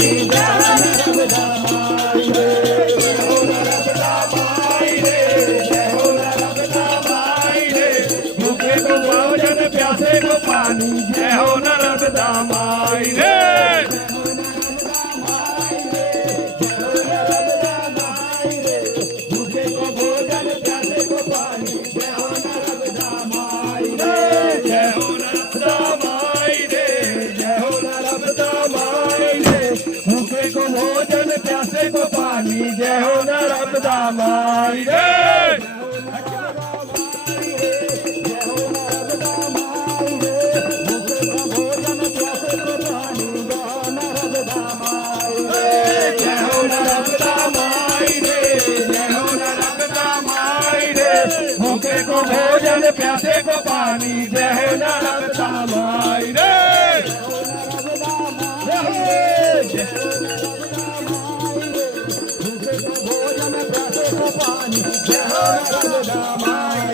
पानी जय हो नर्मदा माई रे जय हो नर्मदा माई रे जय हो नर्मदा माई रे भूखे को भोजन प्यासे को पानी जय हो नर्मदा माई रे भोजन प्यासे को पानी जय हो नर्मदा माई रे जय हो नर्मदा माई रे भोजन प्यासे को पानी जय हो नर्मदा माई रे जय हो नर्मदा माई रे जय हो नर्मदा माई रे भूखे को भोजन प्यासे को पानी जय हो नर्मदा माई रे पानी जय हो नर्मदा माई